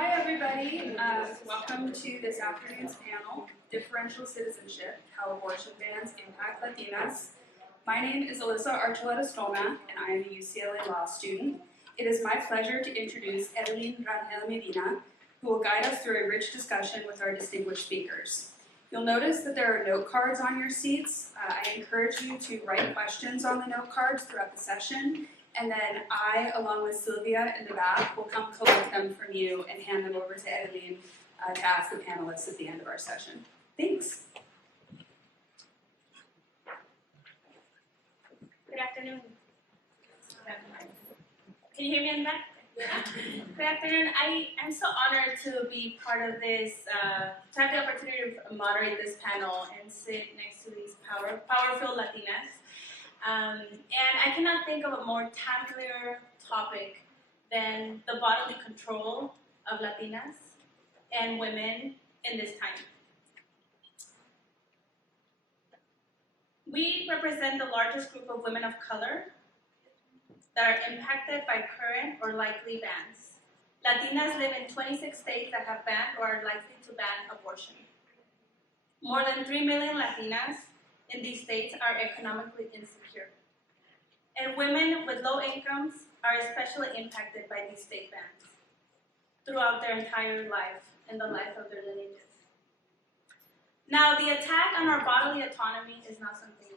Hi everybody, welcome to this afternoon's panel, Differential Citizenship, How Abortion Bans Impact Latinas. My name is Eloisa Lopez, and I am a UCLA law student. It is my pleasure to introduce Evelyn Rangel-Medina, who will guide us through a rich discussion with our distinguished speakers. You'll notice that there are note cards on your seats. I encourage you to write questions on the note cards throughout the session, and then I, along with Sylvia in the back, will come collect them from you and hand them over to Evelyn to ask the panelists at the end of our session. Thanks. Good afternoon. Can you hear me in the back? Good afternoon. I'm so honored to be part of this, to have the opportunity to moderate this panel and sit next to these powerful Latinas. And I cannot think of a more timelier topic than the bodily control of Latinas and women in this time. We represent the largest group of women of color that are impacted by current or likely bans. Latinas live in 26 states that have banned or are likely to ban abortion. More than 3 million Latinas in these states are economically insecure. And women with low incomes are especially impacted by these state bans throughout their entire life and the life of their lineages. Now, the attack on our bodily autonomy is not something new,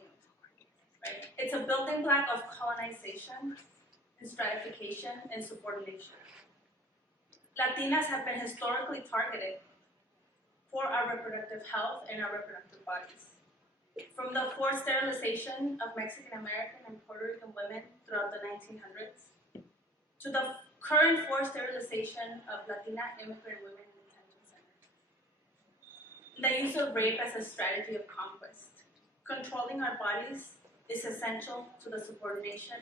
right? It's a building block of colonization and stratification and subordination. Latinas have been historically targeted for our reproductive health and our reproductive bodies. From the forced sterilization of Mexican American and Puerto Rican women throughout the 1900s, to the current forced sterilization of Latina immigrant women in detention centers. The use of rape as a strategy of conquest. Controlling our bodies is essential to the subordination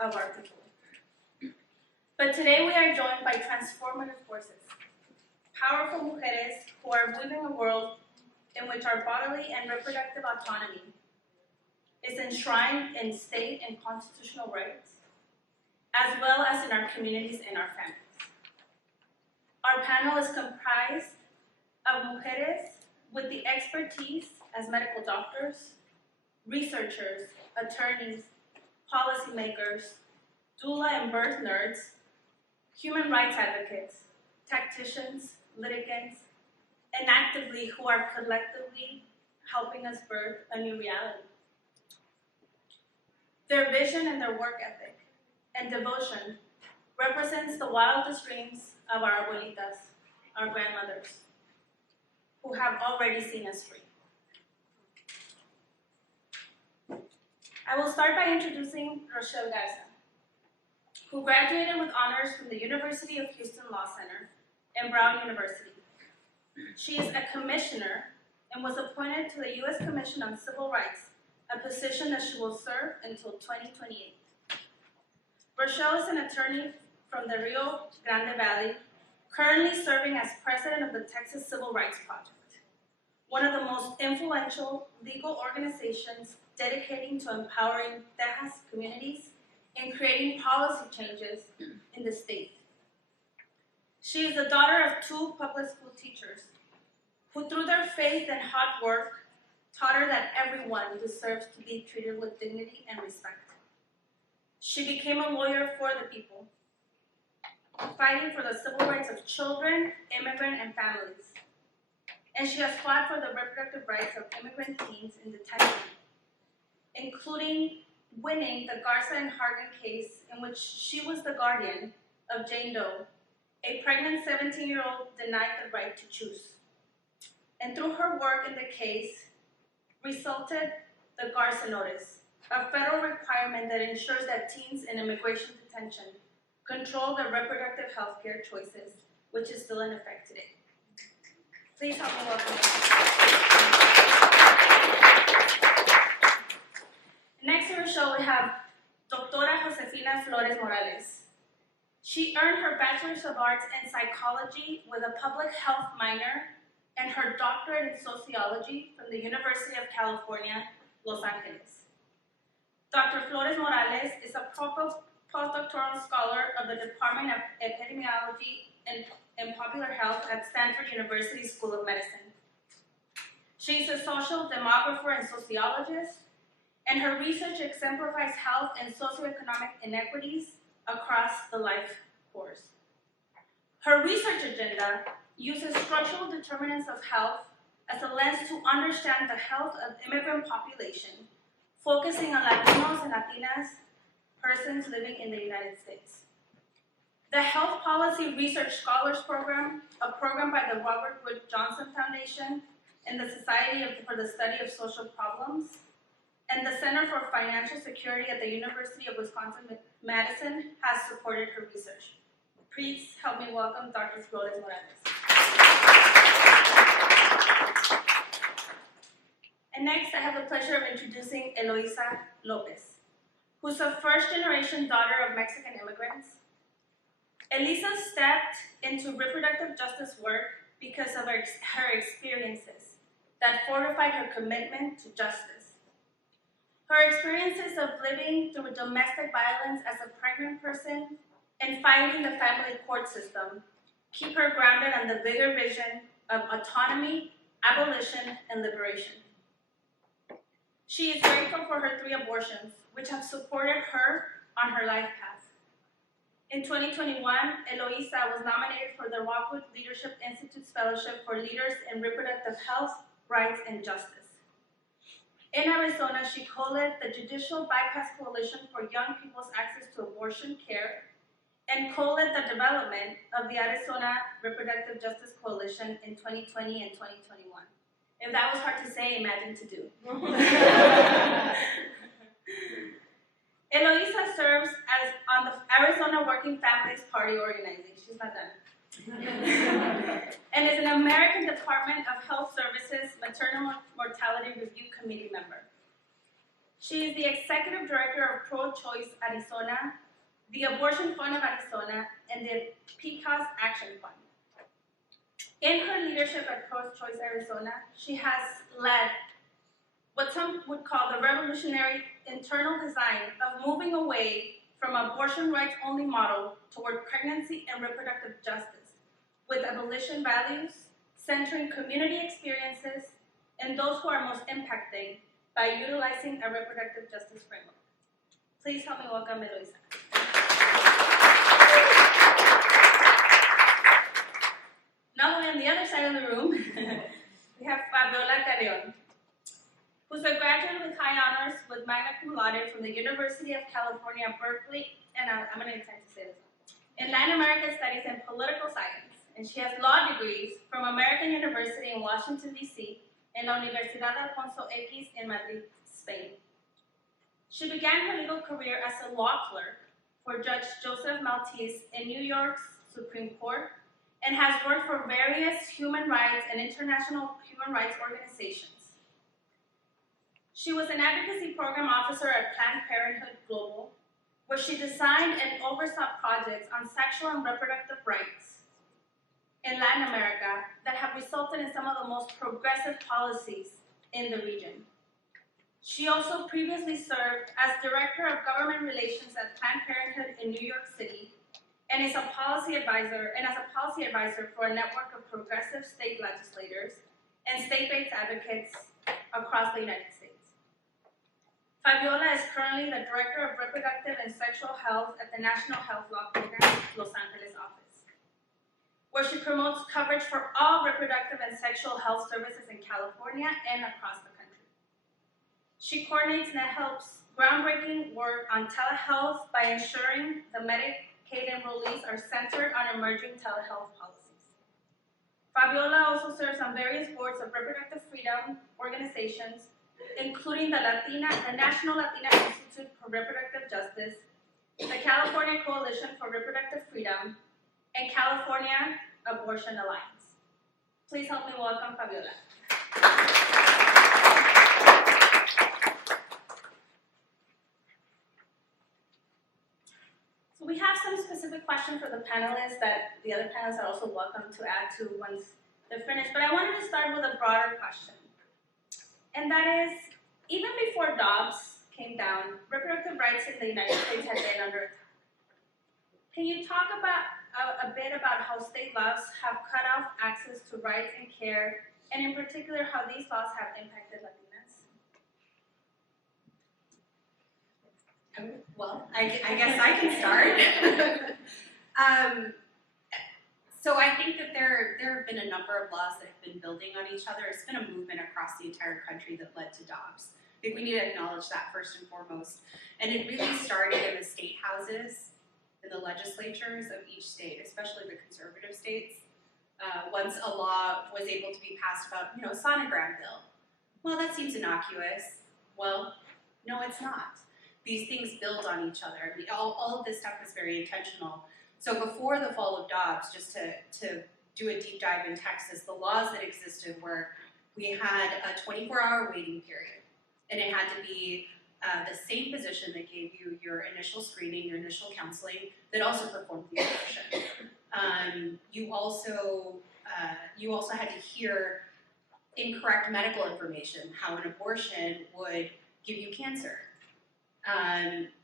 of our people. But today we are joined by transformative forces, powerful mujeres who are weaving a world in which our bodily and reproductive autonomy is enshrined in state and constitutional rights, as well as in our communities and our families. Our panel is comprised of mujeres with the expertise as medical doctors, researchers, attorneys, policymakers, doula and birth nerds, human rights advocates, tacticians, litigants, and actively who are collectively helping us birth a new reality. Their vision and their work ethic and devotion represents the wildest dreams of our abuelitas, our grandmothers, who have already seen us free. I will start by introducing Rochelle Garza, who graduated with honors from the University of Houston Law Center and Brown University. She is a commissioner and was appointed to the U.S. Commission on Civil Rights, a position that she will serve until 2028. Rochelle is an attorney from the Rio Grande Valley, currently serving as president of the Texas Civil Rights Project, one of the most influential legal organizations dedicating to empowering Texas communities and creating policy changes in the state. She is the daughter of 2 public school teachers who, through their faith and hard work, taught her that everyone deserves to be treated with dignity and respect. She became a lawyer for the people, fighting for the civil rights of children, immigrant, and families. And she has fought for the reproductive rights of immigrant teens in detention, including winning the Garza and Hargan case in which she was the guardian of Jane Doe, a pregnant 17-year-old denied the right to choose. And through her work in the case, resulted the Garza Notice, a federal requirement that ensures that teens in immigration detention control their reproductive health care choices, which is still in effect today. Please help me welcome her. Next to Rochelle, we have Doctora Josefina Flores Morales. She earned her Bachelor's of Arts in Psychology with a public health minor and her doctorate in Sociology from the University of California, Los Angeles. Dr. Flores Morales is a postdoctoral scholar of the Department of Epidemiology and in Popular Health at Stanford University School of Medicine. She's a social demographer and sociologist, and her research exemplifies health and socioeconomic inequities across the life course. Her research agenda uses structural determinants of health as a lens to understand the health of immigrant population, focusing on Latinos and Latinas, persons living in the United States. The Health Policy Research Scholars Program, a program by the Robert Wood Johnson Foundation and the Society for the Study of Social Problems, and the Center for Financial Security at the University of Wisconsin-Madison has supported her research. Please help me welcome Dr. Flores Morales. And next, I have the pleasure of introducing Eloisa Lopez, who's a first-generation daughter of Mexican immigrants. Elisa stepped into reproductive justice work because of her experiences that fortified her commitment to justice. Her experiences of living through domestic violence as a pregnant person and fighting the family court system keep her grounded on the bigger vision of autonomy, abolition, and liberation. She is grateful for her 3 abortions, which have supported her on her life path. In 2021, Eloisa was nominated for the Rockwood Leadership Institute's Fellowship for Leaders in Reproductive Health, Rights, and Justice. In Arizona, she co-led the Judicial Bypass Coalition for Young People's Access to Abortion Care and co-led the development of the Arizona Reproductive Justice Coalition in 2020 and 2021. If that was hard to say, imagine to do. Eloisa serves on the Arizona Working Families Party organizing. She's not done. And is an American Department of Health Services Maternal Mortality Review Committee member. She is the Executive Director of Pro-Choice Arizona, the Abortion Fund of Arizona, and the PCOS Action Fund. In her leadership at Pro-Choice Arizona, she has led what some would call the revolutionary internal design of moving away from abortion rights only model toward pregnancy and reproductive justice, with abolition values, centering community experiences, and those who are most impacting by utilizing a reproductive justice framework. Please help me welcome Eloisa. Now on the other side of the room, we have Fabiola Carrión, who's a graduate with high honors with magna cum laude from the University of California, Berkeley, and I'm going to attempt to say this, in Latin American Studies and Political Science. And she has law degrees from American University in Washington, D.C., and la Universidad Alfonso X in Madrid, Spain. She began her legal career as a law clerk for Judge Joseph Maltese in New York's Supreme Court, and has worked for various human rights and international human rights organizations. She was an advocacy program officer at Planned Parenthood Global, where she designed and oversaw projects on sexual and reproductive rights in Latin America that have resulted in some of the most progressive policies in the region. She also previously served as Director of Government Relations at Planned Parenthood in New York City, and is a policy advisor for a network of progressive state legislators and state-based advocates across the United States. Fabiola is currently the Director of Reproductive and Sexual Health at the National Health Law Program, Los Angeles office, where she promotes coverage for all reproductive and sexual health services in California and across the country. She coordinates and helps groundbreaking work on telehealth by ensuring the Medicaid enrollees are centered on emerging telehealth policies. Fabiola also serves on various boards of reproductive freedom organizations, including the National Latina Institute for Reproductive Justice, the California Coalition for Reproductive Freedom, and California Abortion Alliance. Please help me welcome Fabiola. So we have some specific questions for the panelists that the other panelists are also welcome to add to once they're finished, but I wanted to start with a broader question. And that is, even before Dobbs came down, reproductive rights in the United States had been under attack. Can you talk about a bit about how state laws have cut off access to rights and care, and in particular how these laws have impacted Latinas. Well, I guess I can start. So I think that there have been a number of laws that have been building on each other. It's been a movement across the entire country that led to Dobbs. I think we need to acknowledge that first and foremost. And it really started in the state houses, in the legislatures of each state, especially the conservative states. Once a law was able to be passed about, a sonogram bill. Well, that seems innocuous. Well, no, it's not. These things build on each other. All of this stuff is very intentional. So before the fall of Dobbs, just to do a deep dive in Texas, the laws that existed were we had a 24-hour waiting period. And it had to be the same physician that gave you your initial screening, your initial counseling, that also performed the abortion. You also had to hear incorrect medical information, how an abortion would give you cancer.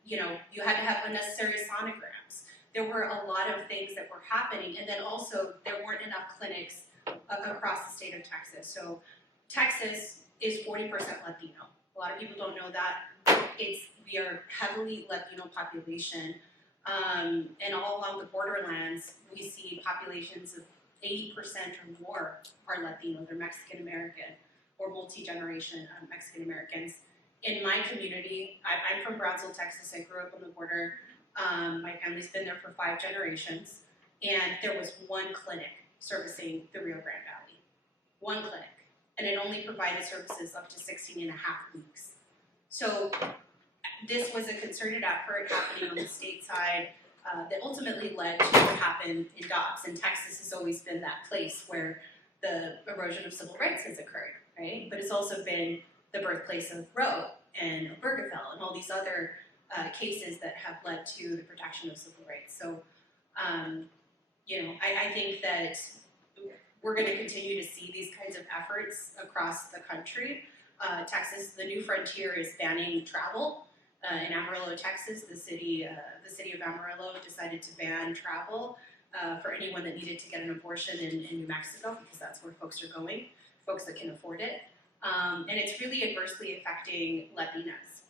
You had to have unnecessary sonograms. There were a lot of things that were happening, and then also there weren't enough clinics across the state of Texas. So Texas is 40% Latino. A lot of people don't know that. We are heavily Latino population, and all along the borderlands, we see populations of 80% or more are Latino. They're Mexican American or multi-generation Mexican Americans. In my community, I'm from Brownsville, Texas. I grew up on the border. My family's been there for 5 generations, and there was one clinic servicing the Rio Grande Valley. One clinic. And it only provided services up to 16 and a half weeks. So this was a concerted effort happening on the state side that ultimately led to what happened in Dobbs. And Texas has always been that place where the erosion of civil rights has occurred, right? But it's also been the birthplace of Roe and Obergefell and all these other cases that have led to the protection of civil rights. So, I think that we're going to continue to see these kinds of efforts across the country. Texas, the new frontier is banning travel. In Amarillo, Texas, the city of Amarillo decided to ban travel for anyone that needed to get an abortion in New Mexico, because that's where folks are going, folks that can afford it. And it's really adversely affecting Latinas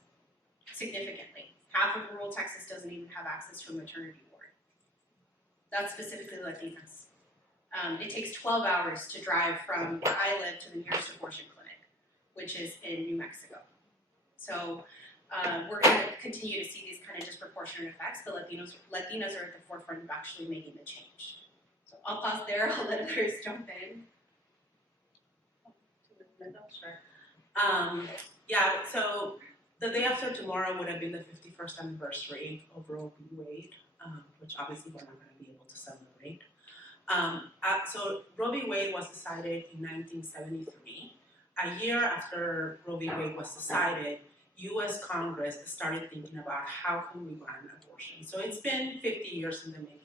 significantly. Half of rural Texas doesn't even have access to a maternity ward. That's specifically Latinas. It takes 12 hours to drive from where I live to the nearest abortion clinic, which is in New Mexico. So we're going to continue to see these kind of disproportionate effects, but Latinas are at the forefront of actually making the change. So I'll pause there, I'll let others jump in. Sure. So the day after tomorrow would have been the 51st anniversary of Roe v. Wade, which obviously we're not going to be able to celebrate. So Roe v. Wade was decided in 1973. A year after Roe v. Wade was decided, U.S. Congress started thinking about how can we ban abortion. So it's been 50 years in the making.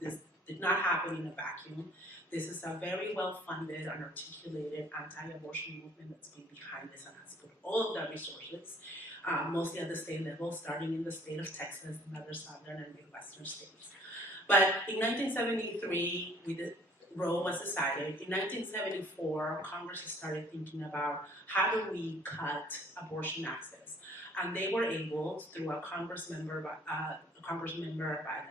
This did not happen in a vacuum. This is a very well-funded and articulated anti-abortion movement that's been behind this and has put all of their resources, mostly at the state level, starting in the state of Texas and other southern and midwestern states. But in 1973, Roe was decided. In 1974, Congress started thinking about how do we cut abortion access, and they were able, through a Congress member by the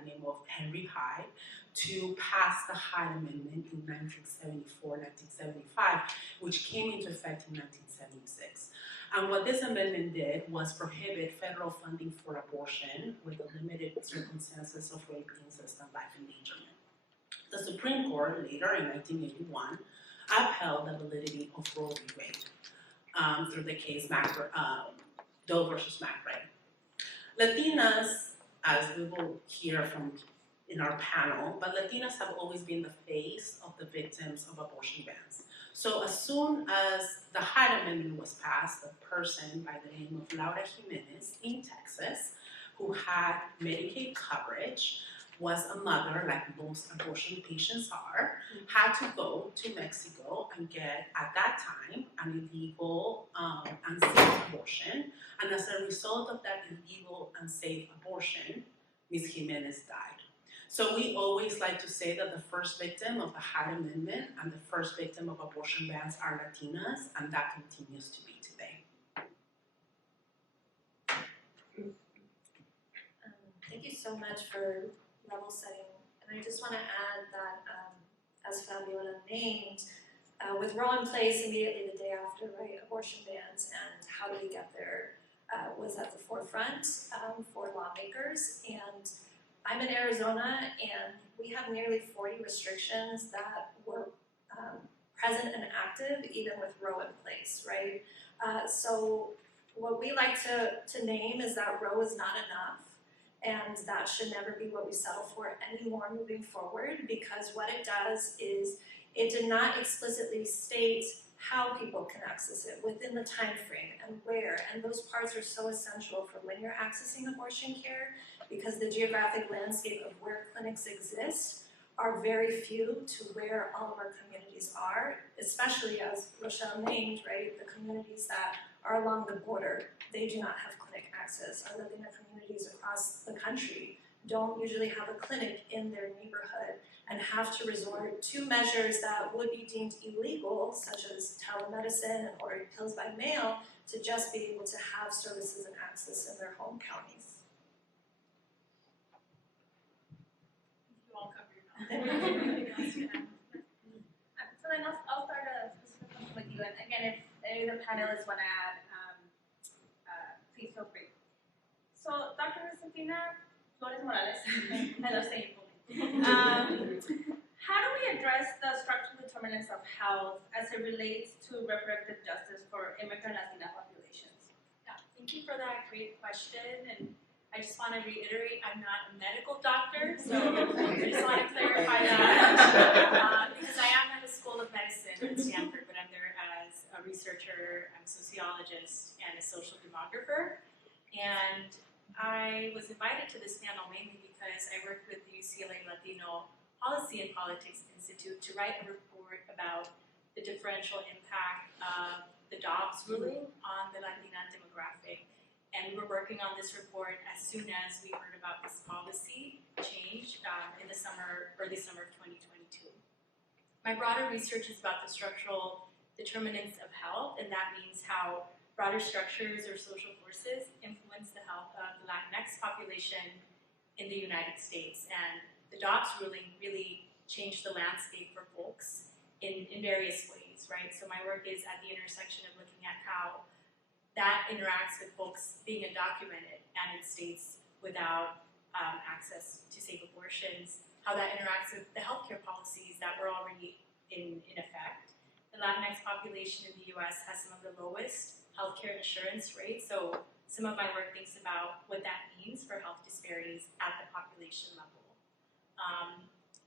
name of Henry Hyde, to pass the Hyde Amendment in 1974, 1975, which came into effect in 1976. And what this amendment did was prohibit federal funding for abortion with the limited circumstances of rape, incest, and life endangerment. The Supreme Court later in 1981 upheld the validity of Roe v. Wade through the case Doe versus McRae. Latinas, as we will hear from in our panel, but Latinas have always been the face of the victims of abortion bans. So as soon as the Hyde Amendment was passed, a person by the name of Laura Jimenez in Texas, who had Medicaid coverage, was a mother, like most abortion patients are, had to go to Mexico and get, at that time, an illegal, unsafe abortion. And as a result of that illegal, unsafe abortion, Ms. Jimenez died. So we always like to say that the first victim of the Hyde Amendment and the first victim of abortion bans are Latinas, and that continues to be today. Thank you so much for level setting. And I just want to add that, as Fabiola named, with Roe in place immediately the day after, right, abortion bans and how do we get there was at the forefront for lawmakers. And I'm in Arizona, and we have nearly 40 restrictions that were present and active even with Roe in place, right? So what we like to name is that Roe is not enough, and that should never be what we settle for anymore moving forward, because what it does is it did not explicitly state how people can access it within the time frame and where, and those parts are so essential for when you're accessing abortion care, because the geographic landscape of where clinics exist are very few to where all of our communities are, especially as Rochelle named, right, the communities that are along the border, they do not have clinic access. Our Latina communities across the country don't usually have a clinic in their neighborhood and have to resort to measures that would be deemed illegal, such as telemedicine and ordering pills by mail, to just be able to have services and access in their home counties. You all covered. So then I'll start a specific question with you, and again, if any of the panelists want to add, please feel free. So Dr. Josefina Flores Morales, I love saying it. How do we address the structural determinants of health as it relates to reproductive justice for immigrant Latina populations? Yeah, thank you for that great question, and I just want to reiterate, I'm not a medical doctor, so I just want to clarify that, because I am at the School of Medicine at Stanford, but I'm there as a researcher, I'm a sociologist, and a social demographer, and I was invited to this panel mainly because I worked with the UCLA Latino Policy and Politics Institute to write a report about the differential impact of the Dobbs ruling on the Latina demographic. And we were working on this report as soon as we heard about this policy change in the early summer of 2022. My broader research is about the structural determinants of health, and that means how broader structures or social forces influence the health of the Latinx population in the United States. And the Dobbs ruling really changed the landscape for folks in various ways, right? So my work is at the intersection of looking at how that interacts with folks being undocumented and in states without access to safe abortions, how that interacts with the healthcare policies that were already in effect. The Latinx population in the US has some of the lowest healthcare insurance rates, so some of my work thinks about what that means for health disparities at the population level.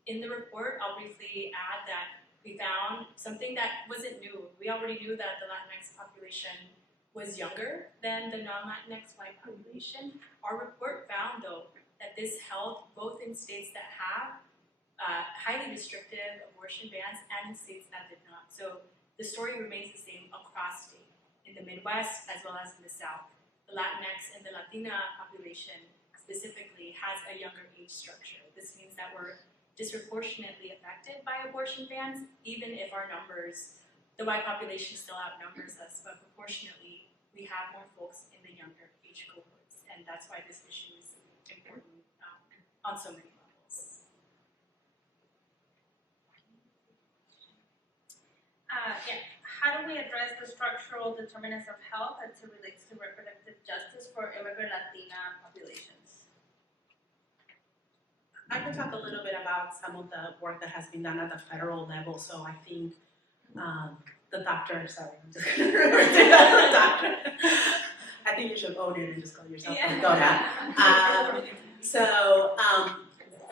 In the report, I'll briefly add that we found something that wasn't new. We already knew that the Latinx population was younger than the non-Latinx white population. Our report found, though, that this held both in states that have highly restrictive abortion bans and in states that did not. So the story remains the same across states. In the Midwest as well as in the South, the Latinx and the Latina population specifically has a younger age structure. This means that we're disproportionately affected by abortion bans, even if our numbers, the white population still outnumbers us, but proportionately we have more folks in the younger age cohorts, and that's why this issue is important on so many levels. How do we address the structural determinants of health as it relates to reproductive justice for immigrant Latina populations? I can talk a little bit about some of the work that has been done at the federal level. So I think the doctor, sorry, I'm just going to refer to the doctor. I think you should own it and just call yourself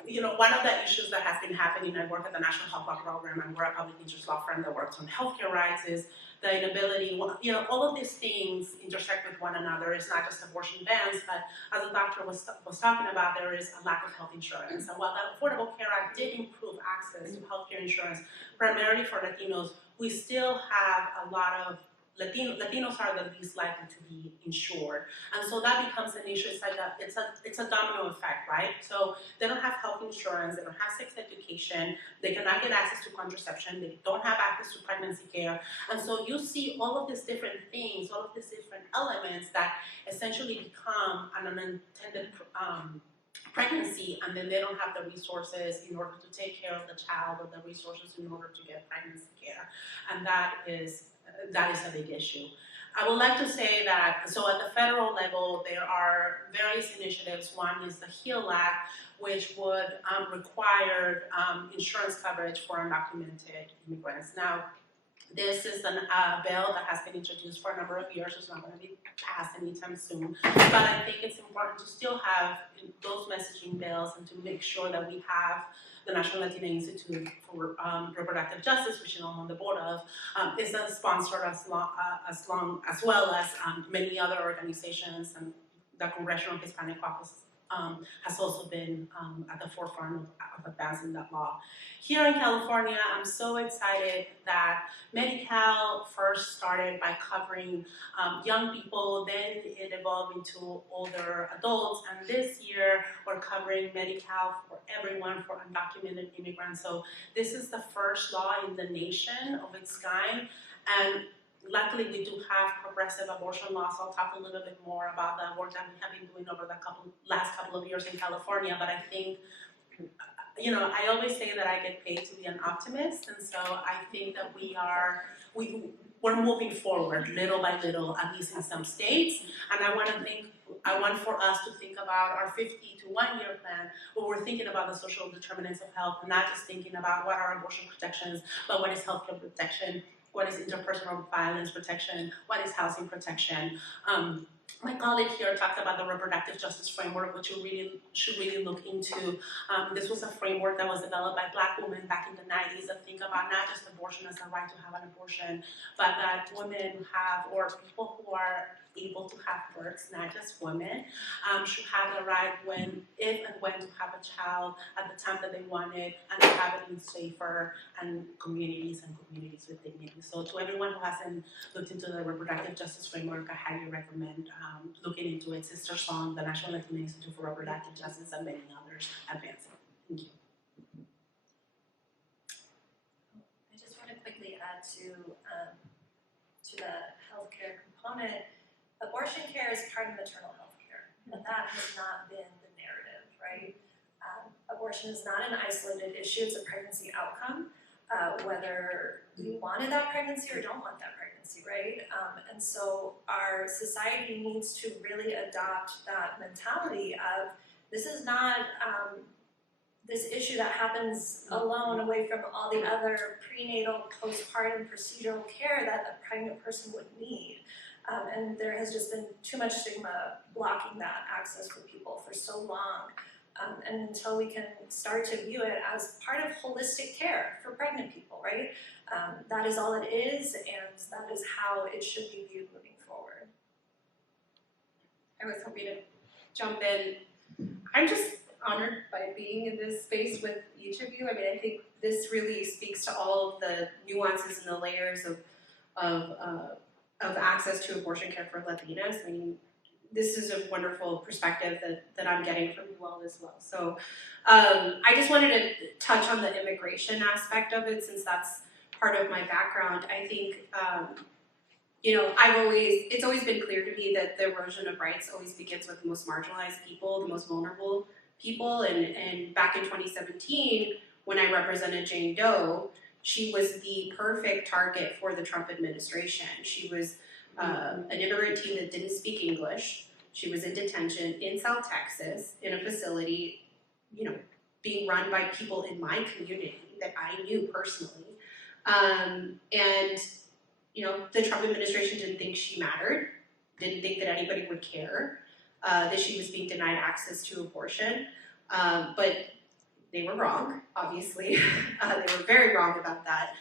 you know, one of the issues that has been happening, I work at the National Health Law Program and we're a public interest law firm that works on healthcare rights, is the inability, you know, all of these things intersect with one another. It's not just abortion bans, but as the doctor was talking about, there is a lack of health insurance. And while the Affordable Care Act did improve access to healthcare insurance, primarily for Latinos, we still have a lot of Latinos are the least likely to be insured, and so that becomes an issue. It's a domino effect, right? So they don't have health insurance, they don't have sex education, they cannot get access to contraception, they don't have access to pregnancy care, and so you see all of these different things, all of these different elements that essentially become an unintended pregnancy, and then they don't have the resources in order to take care of the child or the resources in order to get pregnancy care, and that is a big issue. I would like to say that, so at the federal level, there are various initiatives. One is the HEAL Act, which would require insurance coverage for undocumented immigrants. Now, this is a bill that has been introduced for a number of years. It's not going to be passed anytime soon. But I think it's important to still have those messaging bills and to make sure that we have the National Latina Institute for Reproductive Justice, which I'm on the board of, is a sponsor as well as many other organizations, and the Congressional Hispanic Caucus has also been at the forefront of advancing that law. Here in California, I'm so excited that Medi-Cal first started by covering young people, then it evolved into older adults, and this year we're covering Medi-Cal for everyone, for undocumented immigrants. So this is the first law in the nation of its kind, and luckily we do have progressive abortion laws. I'll talk a little bit more about the work that we have been doing over the last couple of years in California, but I think, you know, I always say that I get paid to be an optimist, and so I think that we're moving forward little by little, at least in some states, and I want for us to think about our 50 to 1 year plan, where we're thinking about the social determinants of health, and not just thinking about what are abortion protections, but what is healthcare protection, what is interpersonal violence protection, what is housing protection. My colleague here talked about the reproductive justice framework, which you should really look into. This was a framework that was developed by Black women back in the 90s that think about not just abortion as a right to have an abortion, but that women have, or people who are able to have births, not just women, should have the right if and when to have a child at the time that they want it, and to have it in safer and communities with dignity. So to everyone who hasn't looked into the reproductive justice framework, I highly recommend looking into it. Sister Song, the National Latina Institute for Reproductive Justice, and many others advancing. Thank you. I just want to quickly add to the healthcare component. Abortion care is part of maternal health care, but that has not been the narrative, right? Abortion is not an isolated issue, it's a pregnancy outcome, whether we wanted that pregnancy or don't want that pregnancy, right? And so our society needs to really adopt that mentality of this is not this issue that happens alone away from all the other prenatal, postpartum, procedural care that a pregnant person would need. And there has just been too much stigma blocking that access for people for so long. And until we can start to view it as part of holistic care for pregnant people, right? That is all it is, and that is how it should be viewed moving forward. I was hoping to jump in. I'm just honored by being in this space with each of you. I mean, I think this really speaks to all of the nuances and the layers of access to abortion care for Latinas. I mean, this is a wonderful perspective that I'm getting from you all as well. So I just wanted to touch on the immigration aspect of it, since that's part of my background. I think, you know, it's always been clear to me that the erosion of rights always begins with the most marginalized people, the most vulnerable people. And back in 2017, when I represented Jane Doe, she was the perfect target for the Trump administration. She was an immigrant teen that didn't speak English. She was in detention in South Texas in a facility, you know, being run by people in my community that I knew personally. And, you know, the Trump administration didn't think she mattered, didn't think that anybody would care, that she was being denied access to abortion. But they were wrong, obviously. They were very wrong about that,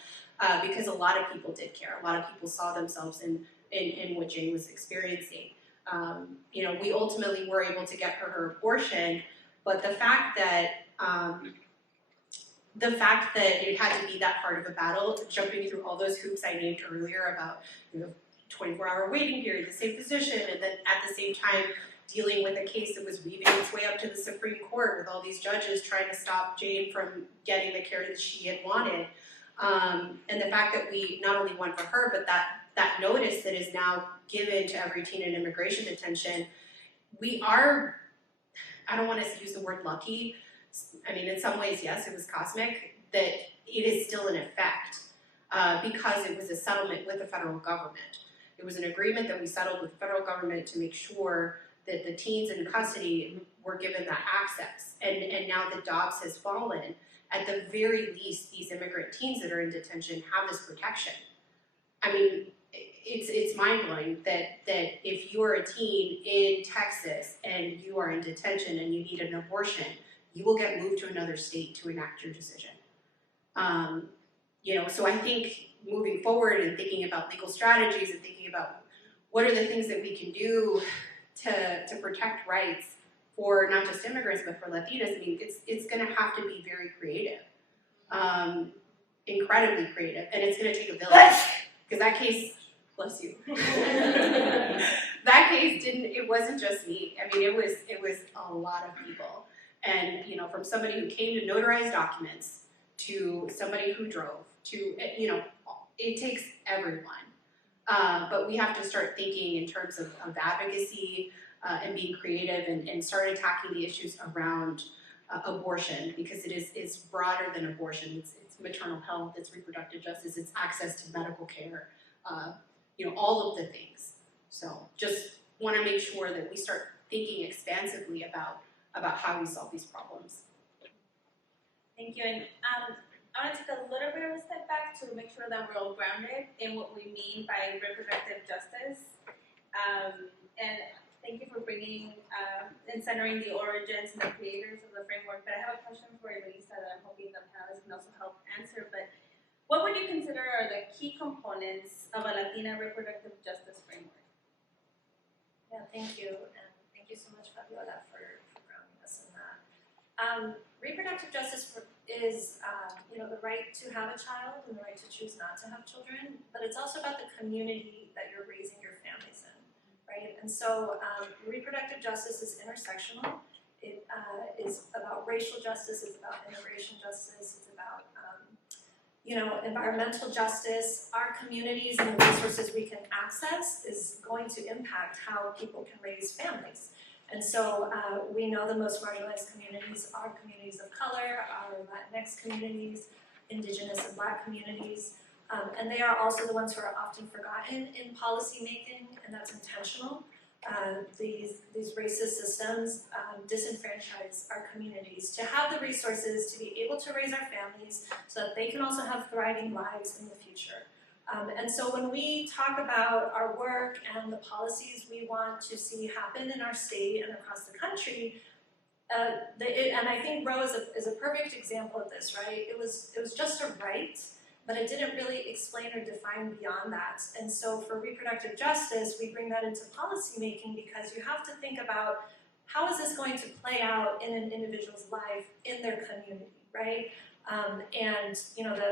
because a lot of people did care. A lot of people saw themselves in what Jane was experiencing. You know, we ultimately were able to get her abortion, but the fact that it had to be that hard of a battle, jumping through all those hoops I named earlier about, you know, 24-hour waiting period, the same physician, and then at the same time dealing with a case that was weaving its way up to the Supreme Court with all these judges trying to stop Jane from getting the care that she had wanted. And the fact that we not only won for her, but that notice that is now given to every teen in immigration detention, we are, I don't want to use the word lucky, I mean in some ways yes, it was cosmic, that it is still in effect because it was a settlement with the federal government. It was an agreement that we settled with the federal government to make sure that the teens in custody were given that access. And now that Dobbs has fallen, at the very least, these immigrant teens that are in detention have this protection. I mean, it's mind-blowing that if you are a teen in Texas and you are in detention and you need an abortion, you will get moved to another state to enact your decision. So I think moving forward and thinking about legal strategies and thinking about what are the things that we can do to protect rights for not just immigrants but for Latinas, I mean, it's going to have to be very creative, incredibly creative, and it's going to take a village. Because that case, bless you, that case it wasn't just me. I mean, it was a lot of people, and from somebody who came to notarize documents to somebody who drove to it takes everyone. But we have to start thinking in terms of advocacy and being creative and start attacking the issues around abortion, because it's broader than abortion. It's maternal health, it's reproductive justice, it's access to medical care, all of the things. So just want to make sure that we start thinking expansively about how we solve these problems. Thank you. And I want to take a little bit of a step back to make sure that we're all grounded in what we mean by reproductive justice. And thank you for bringing and centering the origins and the creators of the framework. But I have a question for Eloisa that I'm hoping the panelists can also help answer. But what would you consider are the key components of a Latina reproductive justice framework? Yeah, thank you, and thank you so much, Fabiola, for grounding us in that. Reproductive justice is, the right to have a child and the right to choose not to have children, but it's also about the community that you're raising your families in, right? And so reproductive justice is intersectional. It is about racial justice, it's about immigration justice, it's about environmental justice. Our communities and the resources we can access is going to impact how people can raise families. And so we know the most marginalized communities are communities of color, our Latinx communities, Indigenous and Black communities, and they are also the ones who are often forgotten in policy making, and that's intentional. These racist systems disenfranchise our communities to have the resources to be able to raise our families so that they can also have thriving lives in the future. And so when we talk about our work and the policies we want to see happen in our state and across the country, and I think Roe is a perfect example of this, right? It was just a right, but it didn't really explain or define beyond that. And so for reproductive justice, we bring that into policy making because you have to think about how is this going to play out in an individual's life in their community, right?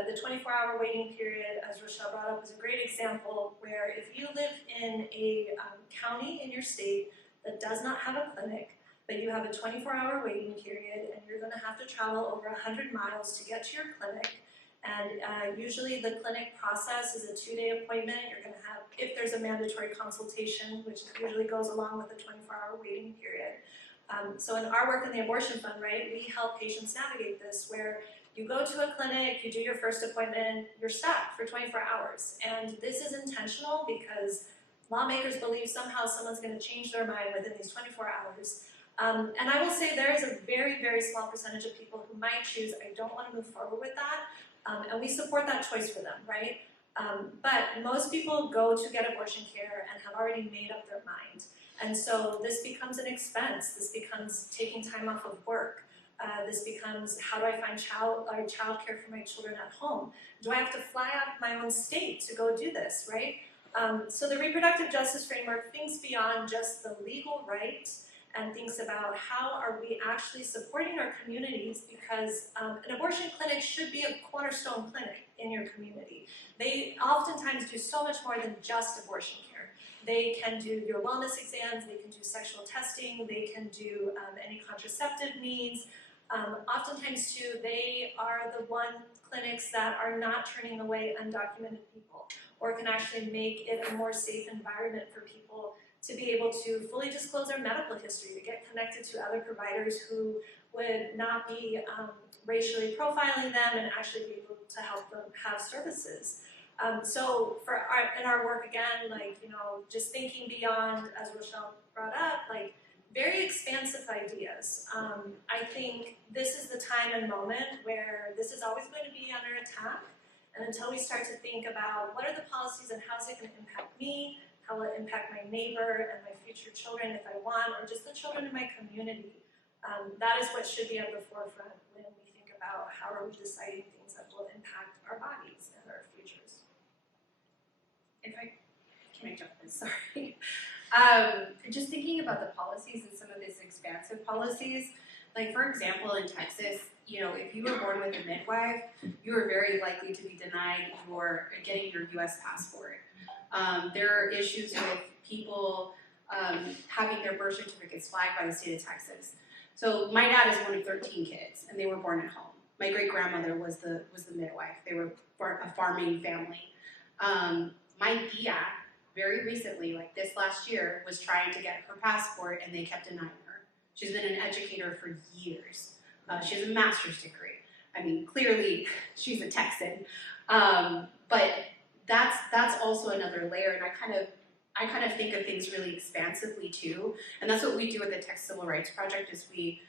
The 24-hour waiting period, as Rochelle brought up, is a great example where if you live in a county in your state that does not have a clinic, but you have a 24-hour waiting period and you're going to have to travel over 100 miles to get to your clinic, and usually the clinic process is a 2-day appointment. You're going to have, if there's a mandatory consultation, which usually goes along with the 24-hour waiting period. So in our work in the Abortion Fund, right, we help patients navigate this, where you go to a clinic, you do your first appointment, you're stuck for 24 hours. And this is intentional because lawmakers believe somehow someone's going to change their mind within these 24 hours. And I will say there is a very, very small percentage of people who might choose, I don't want to move forward with that. And we support that choice for them, right? But most people go to get abortion care and have already made up their mind. And so this becomes an expense. This becomes taking time off of work. This becomes, how do I find child care for my children at home? Do I have to fly out of my own state to go do this, right? So the reproductive justice framework thinks beyond just the legal right and thinks about how are we actually supporting our communities, because an abortion clinic should be a cornerstone clinic in your community. They oftentimes do so much more than just abortion care. They can do your wellness exams, they can do sexual testing, they can do any contraceptive needs. Oftentimes too, they are the clinics that are not turning away undocumented people, or can actually make it a more safe environment for people to be able to fully disclose their medical history, to get connected to other providers who would not be racially profiling them and actually be able to help them have services. So in our work again, like, you know, just thinking beyond, as Rochelle brought up, like very expansive ideas. I think this is the time and moment where this is always going to be under attack. And until we start to think about what are the policies and how's it going to impact me, how will it impact my neighbor and my future children if I want, or just the children in my community, that is what should be at the forefront when we think about how are we deciding things that will impact our bodies and our futures. If I can I jump in, sorry. Just thinking about the policies and some of these expansive policies, like for example in Texas, you know, if you were born with a midwife, you were very likely to be denied getting your U.S. passport. There are issues with people having their birth certificates flagged by the state of Texas. So my dad is one of 13 kids, and they were born at home. My great-grandmother was the midwife. They were a farming family. My tia, very recently, like this last year, was trying to get her passport, and they kept denying her. She's been an educator for years. She has a master's degree. I mean, clearly she's a Texan, but that's also another layer, and I kind of think of things really expansively too, and that's what we do at the Texas Civil Rights Project. Is we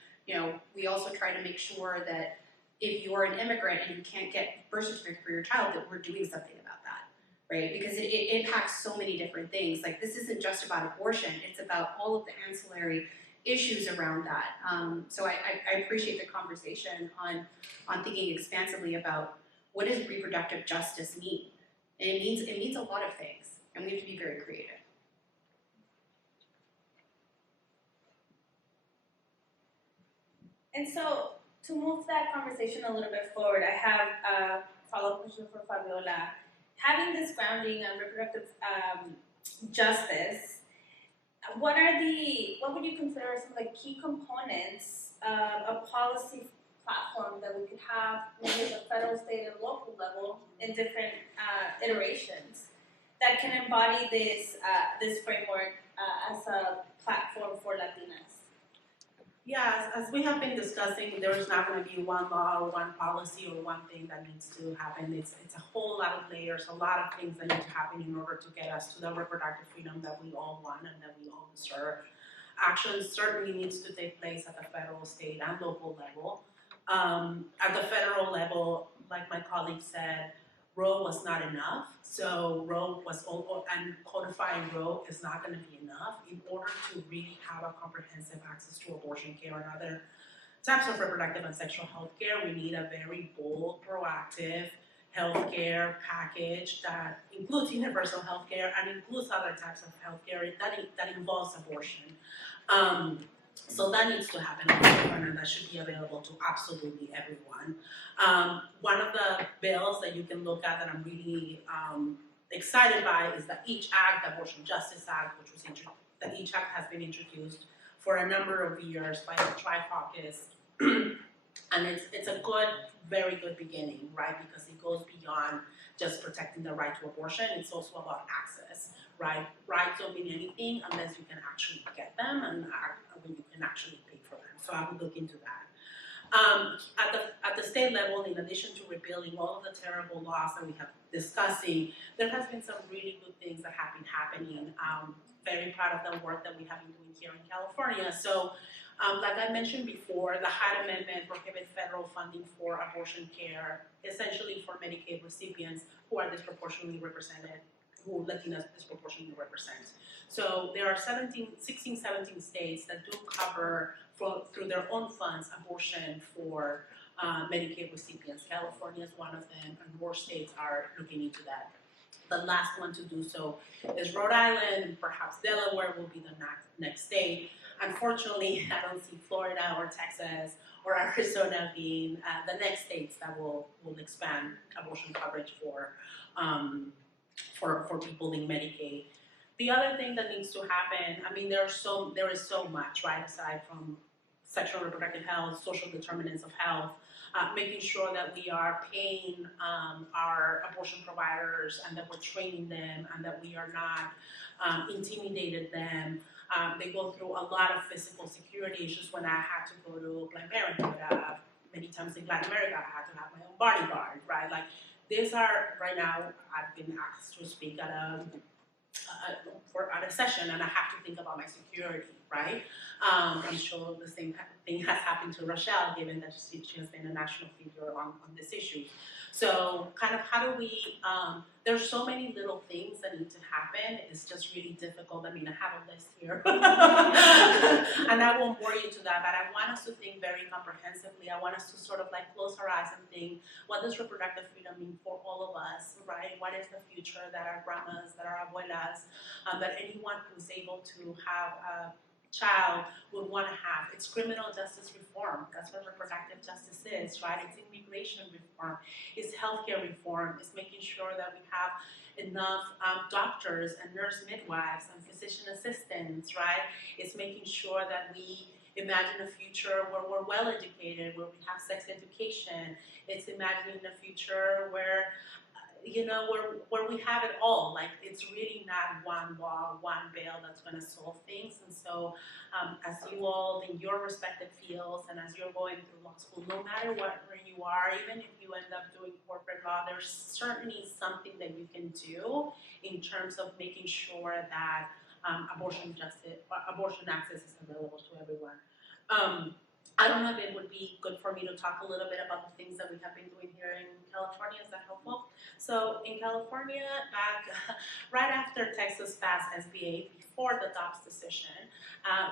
also try to make sure that if you're an immigrant and you can't get birth certificate for your child, that we're doing something about that, right? Because it impacts so many different things. Like this isn't just about abortion; it's about all of the ancillary issues around that. So I appreciate the conversation on thinking expansively about what does reproductive justice mean. And it means a lot of things, and we have to be very creative. And so, to move that conversation a little bit forward, I have a follow-up question for Fabiola. Having this grounding on reproductive justice, what would you consider some of the key components of a policy platform that we could have maybe at the federal, state, and local level in different iterations that can embody this framework as a platform for Latinas? Yeah, as we have been discussing, there is not going to be one law or one policy or one thing that needs to happen. It's a whole lot of layers, a lot of things that need to happen in order to get us to the reproductive freedom that we all want and that we all deserve. Action certainly needs to take place at the federal, state, and local level. At the federal level, like my colleague said, Roe was not enough. So Roe was, and codifying Roe is not going to be enough in order to really have a comprehensive access to abortion care and other types of reproductive and sexual health care. We need a very bold, proactive health care package that includes universal health care and includes other types of health care that involves abortion. So that needs to happen and that should be available to absolutely everyone. One of the bills that you can look at that I'm really excited by is the EACH Act, the Abortion Justice Act, which was the EACH Act has been introduced for a number of years by the Tri-Caucus. And it's a good, very good beginning, right? Because it goes beyond just protecting the right to abortion. It's also about access, right? Rights don't mean anything unless you can actually get them and when you can actually pay for them. So I would look into that. At the state level, in addition to repealing all of the terrible laws that we have discussing, there has been some really good things that have been happening. Very proud of the work that we have been doing here in California. So, like I mentioned before, the Hyde Amendment prohibits federal funding for abortion care, essentially for Medicaid recipients who are disproportionately represented, who Latinas disproportionately represent. So there are 16, 17 states that do cover through their own funds abortion for Medicaid recipients. California is one of them, and more states are looking into that. The last one to do so is Rhode Island, and perhaps Delaware will be the next state. unfortunately, I don't see Florida or Texas or Arizona being the next states that will expand abortion coverage for people in Medicaid. The other thing that needs to happen, I mean, there is so much, right, aside from sexual and reproductive health, social determinants of health, making sure that we are paying our abortion providers and that we're training them and that we are not intimidated them. They go through a lot of physical security issues. When I had to go to Planned Parenthood, many times in Latin America, I had to have my own bodyguard, right? Like, these are, right now, I've been asked to speak at a session, and I have to think about my security, right? I'm sure the same thing has happened to Rochelle, given that she has been a national figure on this issue. So kind of how do we, there's so many little things that need to happen. It's just really difficult. I mean, I have a list here. And I won't bore you to that, but I want us to think very comprehensively. I want us to sort of like close our eyes and think, what does reproductive freedom mean for all of us, right? What is the future that our grandmas, that our abuelas, that anyone who's able to have a child would want to have? It's criminal justice reform. That's what reproductive justice is, right? It's immigration reform. It's healthcare reform. It's making sure that we have enough doctors and nurse midwives and physician assistants, right? It's making sure that we imagine a future where we're well educated, where we have sex education. It's imagining a future where where we have it all. Like, it's really not one law, one bill that's going to solve things. And so as you all in your respective fields and as you're going through law school, no matter where you are, even if you end up doing corporate law, there's certainly something that you can do in terms of making sure that abortion access is available to everyone. I don't know if it would be good for me to talk a little bit about the things that we have been doing here in California. Is that helpful? So in California, back right after Texas passed SB 8, before the Dobbs decision,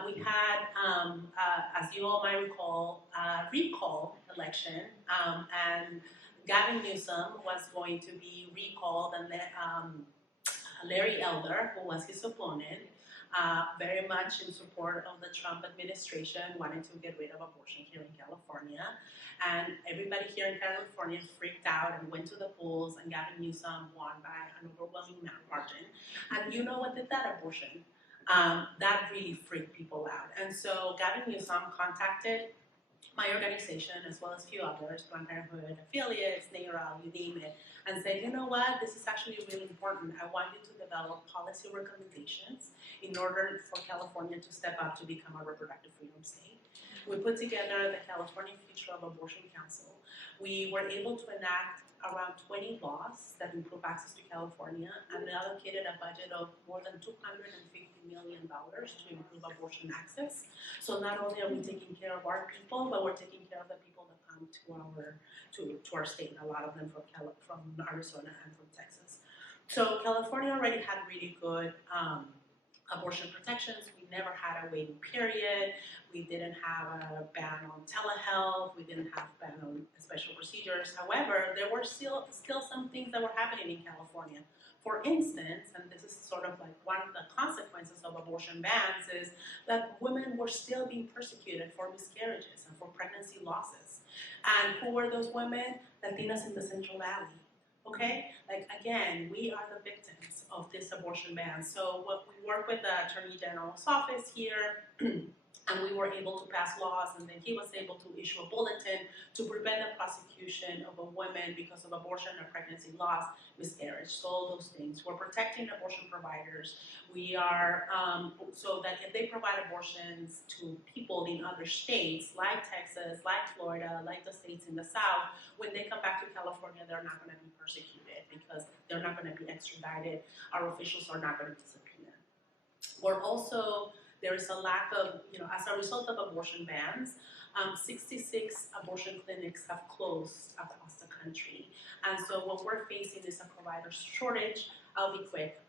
we had, as you all might recall, a recall election, and Gavin Newsom was going to be recalled, and then Larry Elder, who was his opponent, very much in support of the Trump administration, wanted to get rid of abortion here in California. And everybody here in California freaked out and went to the polls, and Gavin Newsom won by an overwhelming margin. And you know what did that abortion? That really freaked people out. And so Gavin Newsom contacted my organization, as well as a few others, Planned Parenthood affiliates, NARAL, you name it, and said, you know what, this is actually really important. I want you to develop policy recommendations in order for California to step up to become a reproductive freedom state. We put together the California Future of Abortion Council. We were able to enact around 20 laws that improve access to California, and allocated a budget of more than $250 million to improve abortion access. So not only are we taking care of our people, but we're taking care of the people that come to our state, a lot of them from Arizona and from Texas. So California already had really good abortion protections. We never had a waiting period. We didn't have a ban on telehealth. We didn't have a ban on special procedures. However, there were still some things that were happening in California. For instance, and this is sort of like one of the consequences of abortion bans, is that women were still being persecuted for miscarriages and for pregnancy losses. And who were those women? Latinas in the Central Valley. Okay? Like, again, we are the victims of this abortion ban. So what we work with the Attorney General's office here, and we were able to pass laws, and then he was able to issue a bulletin to prevent the prosecution of a woman because of abortion or pregnancy loss, miscarriage, so all those things. We're protecting abortion providers. We are, so that if they provide abortions to people in other states, like Texas, like Florida, like the states in the South, when they come back to California, they're not gonna be persecuted because they're not gonna be extradited. Our officials are not gonna discipline them. We're also, there is a lack of, as a result of abortion bans, 66 abortion clinics have closed across the country. And so what we're facing is a provider shortage. I'll be quick.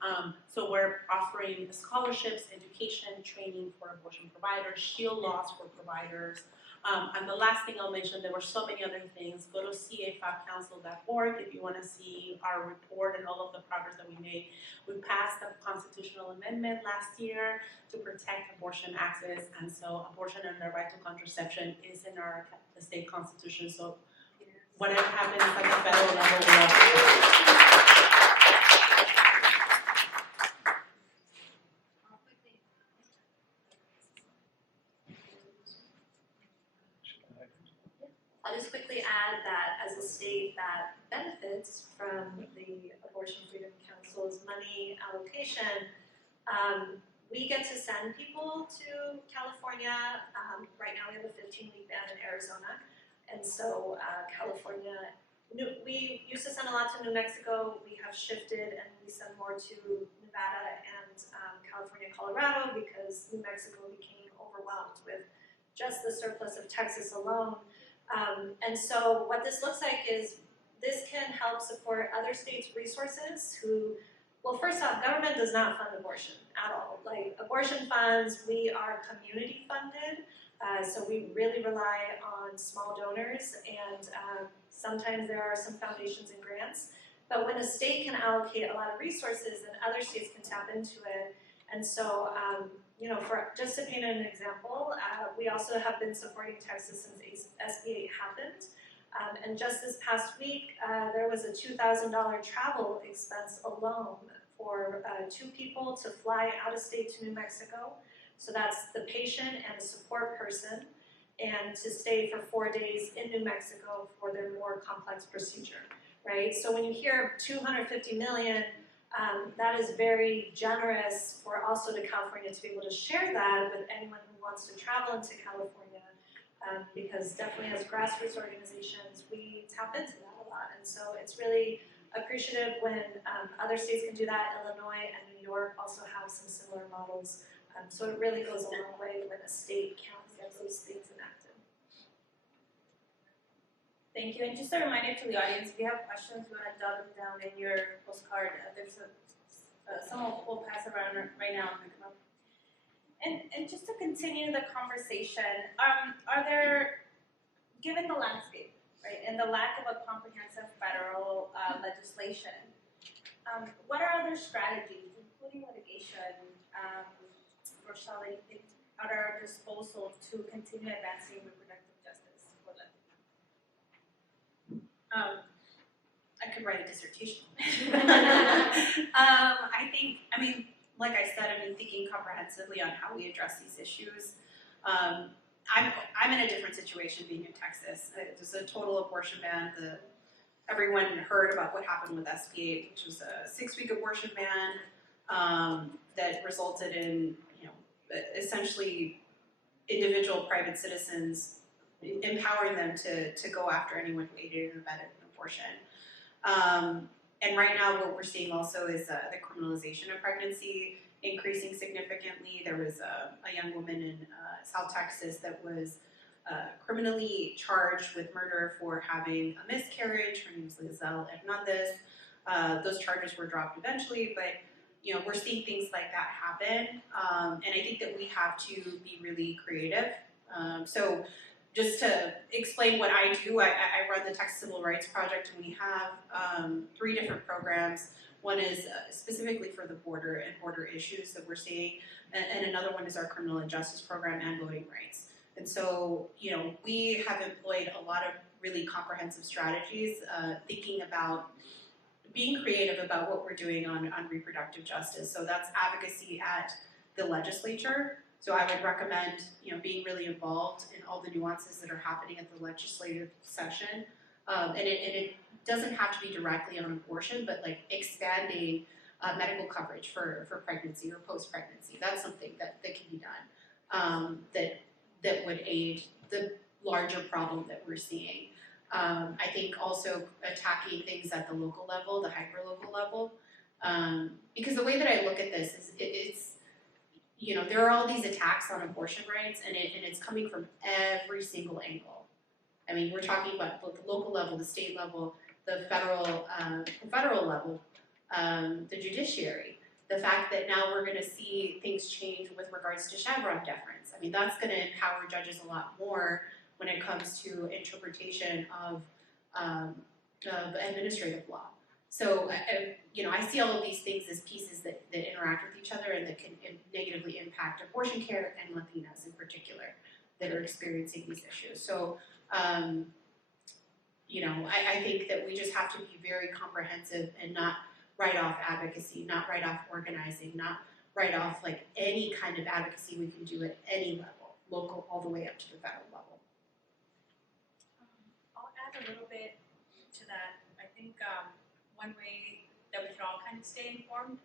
So we're offering scholarships, education, training for abortion providers, shield laws for providers, And the last thing I'll mention, there were so many other things. Go to cafabcouncil.org if you want to see our report and all of the progress that we made. We passed a constitutional amendment last year to protect abortion access, and so abortion and the right to contraception is in the state constitution. So whatever happens at the federal level, we are protected. I'll just quickly add that as a state that benefits from the Abortion Freedom Council's money allocation, we get to send people to California. Right now we have a 15-week ban in Arizona, and so California, we used to send a lot to New Mexico. We have shifted and we send more to Nevada and California, Colorado, because New Mexico became overwhelmed with just the surplus of Texas alone. And so what this looks like is this can help support other states' resources who, well, first off, government does not fund abortion at all. Like abortion funds, we are community funded, so we really rely on small donors, and sometimes there are some foundations and grants. But when a state can allocate a lot of resources, then other states can tap into it. And so, you know, for just to paint an example, we also have been supporting Texas since SB 8 happened. And just this past week, there was a $2,000 travel expense alone for 2 people to fly out of state to New Mexico. So that's the patient and the support person, and to stay for 4 days in New Mexico for their more complex procedure, right? So when you hear $250 million, that is very generous for also to California to be able to share that with anyone who wants to travel into California, because definitely as grassroots organizations, we tap into that a lot. And so it's really appreciative when other states can do that. Illinois and New York also have some similar models. So it really goes a long way when a state can get those things enacted. Thank you, and just a reminder to the audience, if you have questions, you want to jot them down in your postcard. There's someone will pass around right now and pick them up. And just to continue the conversation, are there, given the landscape, right, and the lack of a comprehensive federal legislation, what are other strategies, including litigation, Rochelle, that you think at our disposal to continue advancing reproductive justice for Latinos? I could write a dissertation. I mean, like I said, I've been thinking comprehensively on how we address these issues. I'm in a different situation being in Texas. There's a total abortion ban. Everyone heard about what happened with SB 8, which was a 6-week abortion ban that resulted in, you know, essentially individual private citizens empowering them to go after anyone who aided and abetted an abortion. And right now what we're seeing also is the criminalization of pregnancy increasing significantly. There was a young woman in South Texas that was criminally charged with murder for having a miscarriage. Her name is Eloisa Lopez. Those charges were dropped eventually, but you know, we're seeing things like that happen. And I think that we have to be really creative. So just to explain what I do, I run the Texas Civil Rights Project, and we have 3 different programs. One is specifically for the border and border issues that we're seeing, and another one is our criminal injustice program and voting rights. And so, you know, we have employed a lot of really comprehensive strategies, thinking about being creative about what we're doing on reproductive justice. So that's advocacy at the legislature. So I would recommend, you know, being really involved in all the nuances that are happening at the legislative session. And it doesn't have to be directly on abortion, but like expanding medical coverage for pregnancy or post-pregnancy. That's something that can be done, that would aid the larger problem that we're seeing. I think also attacking things at the local level, the hyper-local level, because the way that I look at this is it's, you know, there are all these attacks on abortion rights, and it's coming from every single angle. I mean, we're talking about both the local level, the state level, the federal level, the judiciary. The fact that now we're going to see things change with regards to Chevron deference. I mean, that's going to empower judges a lot more when it comes to interpretation of administrative law. So, I see all of these things as pieces that interact with each other and that can negatively impact abortion care and Latinas in particular that are experiencing these issues. So, I think that we just have to be very comprehensive and not write off advocacy, not write off organizing, not write off like any kind of advocacy we can do at any level, local all the way up to the federal level. I'll add a little bit to that. I think one way that we can all kind of stay informed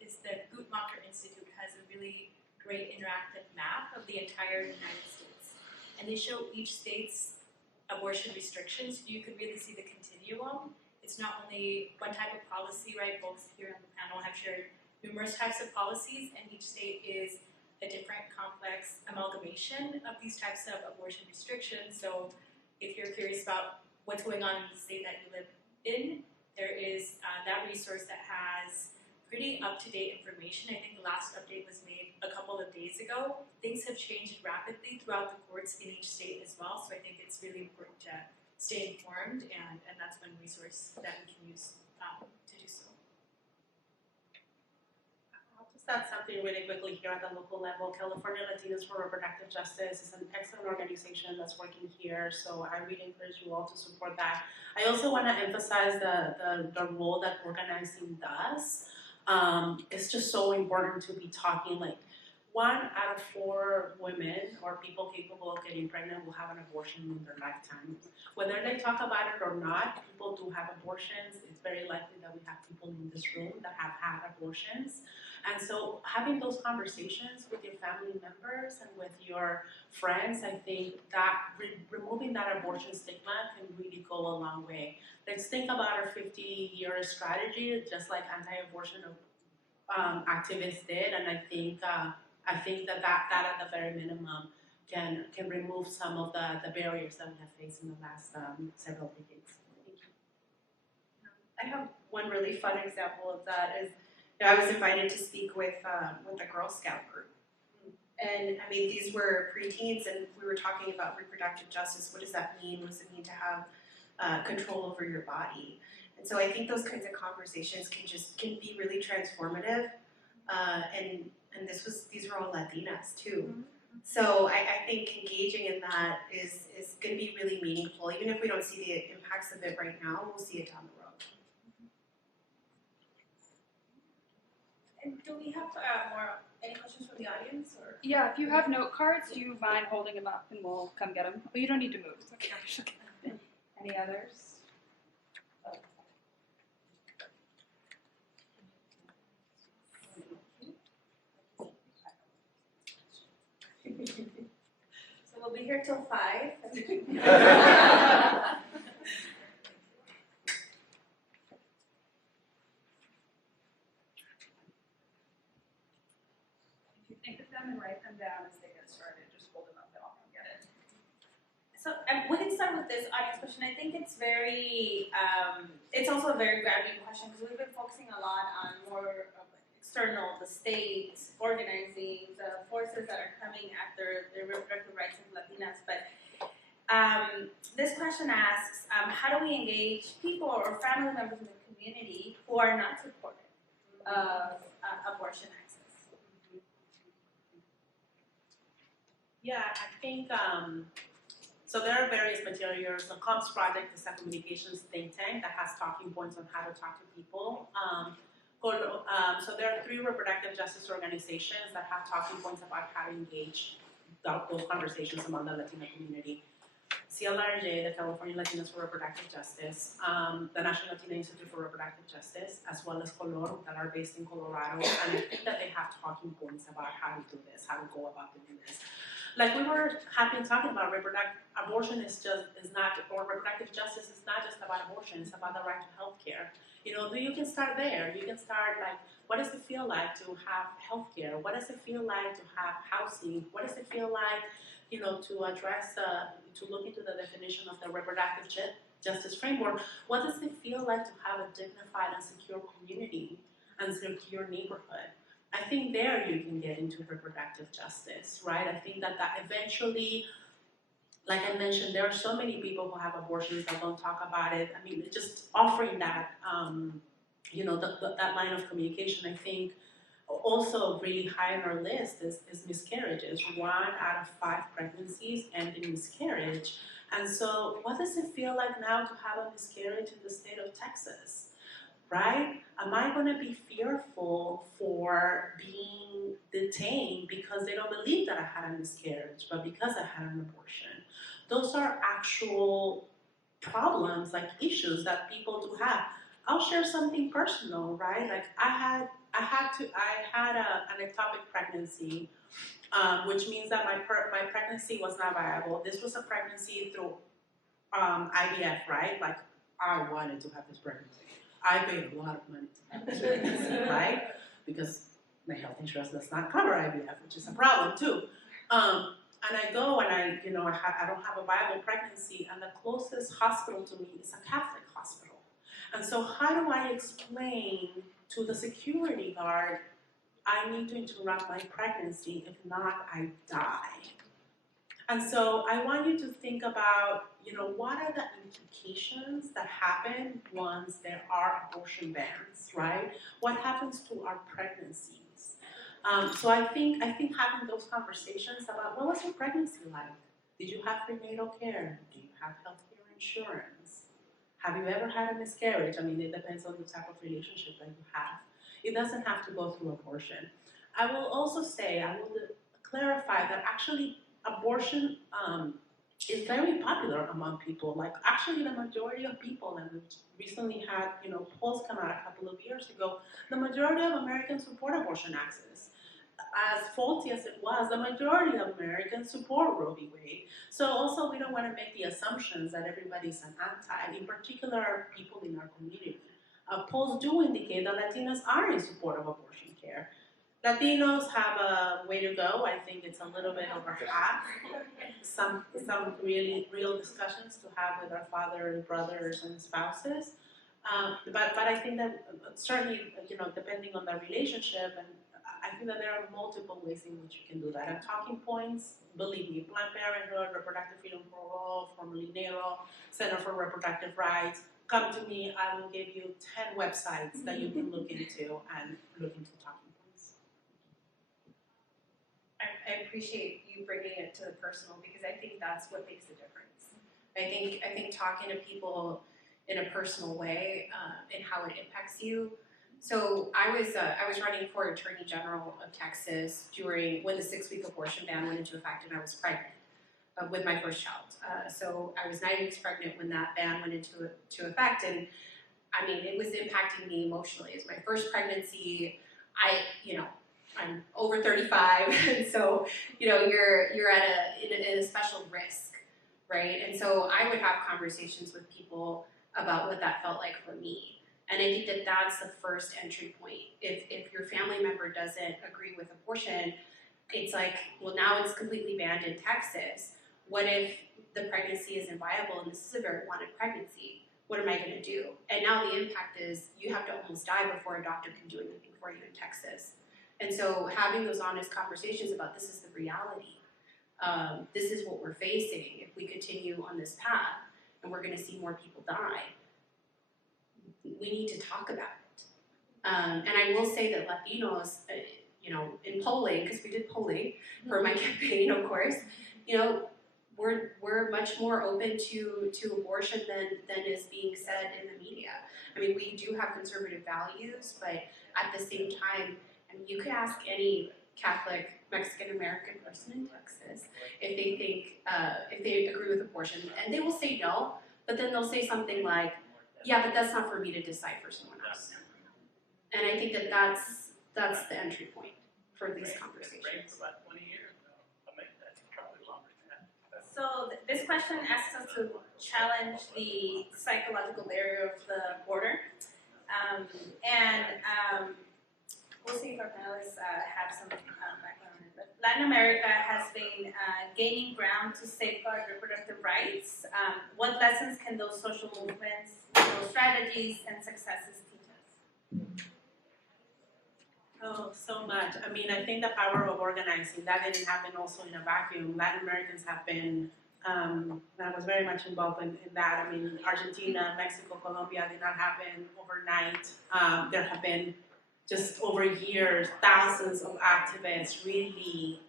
is the Guttmacher Institute has a really great interactive map of the entire United States. And they show each state's abortion restrictions. You can really see the continuum. It's not only one type of policy, right? Folks here on the panel have shared numerous types of policies, and each state is a different complex amalgamation of these types of abortion restrictions. So if you're curious about what's going on in the state that you live in, there is that resource that has pretty up-to-date information. I think the last update was made a couple of days ago. Things have changed rapidly throughout the courts in each state as well, so I think it's really important to stay informed, and that's one resource that we can use to do so. I'll just add something really quickly here at the local level. California Latinas for Reproductive Justice is an excellent organization that's working here, so I really encourage you all to support that. I also want to emphasize the role that organizing does. It's just so important to be talking, like 1 out of 4 women or people capable of getting pregnant will have an abortion in their lifetime. Whether they talk about it or not, people do have abortions. It's very likely that we have people in this room that have had abortions. And so having those conversations with your family members and with your friends, I think that removing that abortion stigma can really go a long way. Let's think about our 50-year strategy, just like anti-abortion activists did, and I think that at the very minimum can remove some of the barriers that we have faced in the last several decades. Thank you. I have one really fun example of that is I was invited to speak with the Girl Scout group. And I mean, these were preteens, and we were talking about reproductive justice. What does that mean? What does it mean to have control over your body? And so I think those kinds of conversations can be really transformative. And these were all Latinas too. Mm-hmm. So I think engaging in that is going to be really meaningful. Even if we don't see the impacts of it right now, we'll see it down the road. And do we have any questions from the audience? Or? Yeah, if you have note cards, do you mind holding them up and we'll come get them? Oh, you don't need to move. It's okay. She'll get them. Any others? So we'll be here till 5. Think of them and write them down as they get started. Just hold them up and I'll come get it. So we can start with this audience question. I think it's very, it's also a very grounding question because we've been focusing a lot on more of external, the state, organizing, the forces that are coming after the reproductive rights of Latinas. But this question asks, how do we engage people or family members in the community who are not supportive of abortion access? Yeah, I think, so there are various materials. The COMS Project is a communications think tank that has talking points on how to talk to people. So there are 3 reproductive justice organizations that have talking points about how to engage those conversations among the Latino community. CLRJ, the California Latinas for Reproductive Justice, the National Latina Institute for Reproductive Justice, as well as Color, that are based in Colorado, and I think that they have talking points about how to do this, how to go about doing this. Like we have been talking about, abortion is not, or reproductive justice is not just about abortion, it's about the right to health care. You know, you can start there. You can start like, what does it feel like to have health care? What does it feel like to have housing? What does it feel like, you know, to address, to look into the definition of the reproductive justice framework? What does it feel like to have a dignified and secure community and secure neighborhood? I think there you can get into reproductive justice, right? I think that eventually like I mentioned, there are so many people who have abortions that don't talk about it. I mean, just offering that, that line of communication, I think, also really high on our list is miscarriages. 1 out of 5 pregnancies end in miscarriage. And so what does it feel like now to have a miscarriage in the state of Texas, right? Am I gonna be fearful for being detained because they don't believe that I had a miscarriage, but because I had an abortion? Those are actual problems, like issues that people do have. I'll share something personal, right? Like I had an ectopic pregnancy, which means that my pregnancy was not viable. This was a pregnancy through IVF, right? Like I wanted to have this pregnancy. I paid a lot of money to have this pregnancy, right? Because my health insurance does not cover IVF, which is a problem too. And I go and I don't have a viable pregnancy, and the closest hospital to me is a Catholic hospital. And so how do I explain to the security guard, I need to interrupt my pregnancy, if not I die? And so I want you to think about, what are the implications that happen once there are abortion bans, right? What happens to our pregnancies? So I think having those conversations about, what was your pregnancy like? Did you have prenatal care? Do you have healthcare insurance? Have you ever had a miscarriage? I mean, it depends on the type of relationship that you have. It doesn't have to go through abortion. I will also say, I will clarify that actually abortion is very popular among people. Like actually the majority of people, and we've recently had, polls come out a couple of years ago, the majority of Americans support abortion access. As faulty as it was, the majority of Americans support Roe v. Wade. So also we don't want to make the assumptions that everybody's an anti, in particular people in our community. Polls do indicate that Latinas are in support of abortion care. Latinos have a way to go. I think it's a little bit over half. Some really real discussions to have with our fathers, brothers, and spouses. But I think that certainly, depending on the relationship, and I think that there are multiple ways in which you can do that. And talking points, believe me, Planned Parenthood, Reproductive Freedom for All, formerly NARO, Center for Reproductive Rights, come to me. I will give you 10 websites that you can look into and look into talking points. I appreciate you bringing it to the personal, because I think that's what makes a difference. I think talking to people in a personal way and how it impacts you. So I was running for Attorney General of Texas when the 6-week abortion ban went into effect, and I was pregnant with my first child. So I was 9 weeks pregnant when that ban went into effect, and I mean, it was impacting me emotionally. It was my first pregnancy. I'm over 35, and so you're at a special risk, right? And so I would have conversations with people about what that felt like for me. And I think that that's the first entry point. If your family member doesn't agree with abortion, it's like, well, now it's completely banned in Texas. What if the pregnancy isn't viable and this is a very wanted pregnancy? What am I going to do? And now the impact is you have to almost die before a doctor can do anything for you in Texas. And so having those honest conversations about this is the reality. This is what we're facing if we continue on this path, and we're going to see more people die. We need to talk about it. And I will say that Latinos, in polling, because we did polling for my campaign, of course, we're much more open to abortion than is being said in the media. I mean, we do have conservative values, but at the same time, I mean, you could ask any Catholic Mexican American person in Texas if they think if they agree with abortion, and they will say no, but then they'll say something like, yeah, but that's not for me to decide for someone else. And I think that that's the entry point for these conversations. So this question asks us to challenge the psychological barrier of the border. We'll see if our panelists have some background on it. But Latin America has been gaining ground to safeguard reproductive rights. What lessons can those social movements, those strategies, and successes teach us? Oh, so much. I mean, I think the power of organizing, that didn't happen also in a vacuum. Latin Americans have been And I was very much involved in that. I mean, Argentina, Mexico, Colombia did not happen overnight. There have been just over years, thousands of activists really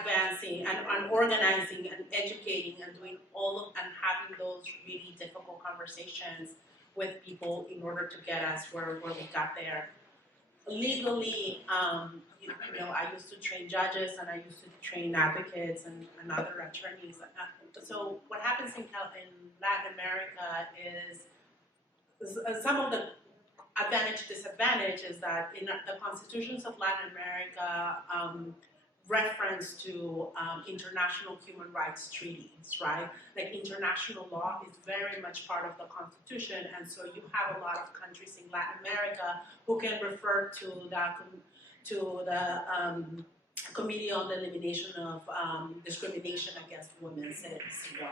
advancing and organizing and educating and doing all of and having those really difficult conversations with people in order to get us where we got there. Legally, you know, I used to train judges and I used to train advocates and other attorneys. So what happens in Latin America is some of the disadvantage is that in the constitutions of Latin America reference to international human rights treaties, right? Like international law is very much part of the Constitution, and so you have a lot of countries in Latin America who can refer to the Committee on the Elimination of Discrimination Against Women, CEDAW.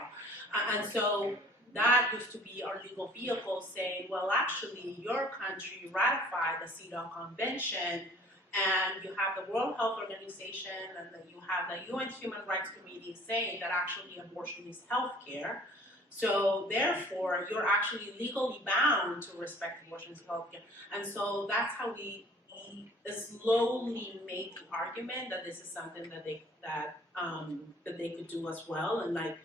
And so that used to be our legal vehicle saying, well, actually, your country ratified the CEDAW Convention, and you have the World Health Organization, and then you have the UN Human Rights Committee saying that actually abortion is health care. So therefore, you're actually legally bound to respect abortion as health care. And so that's how we slowly made the argument that this is something that they could do as well. And like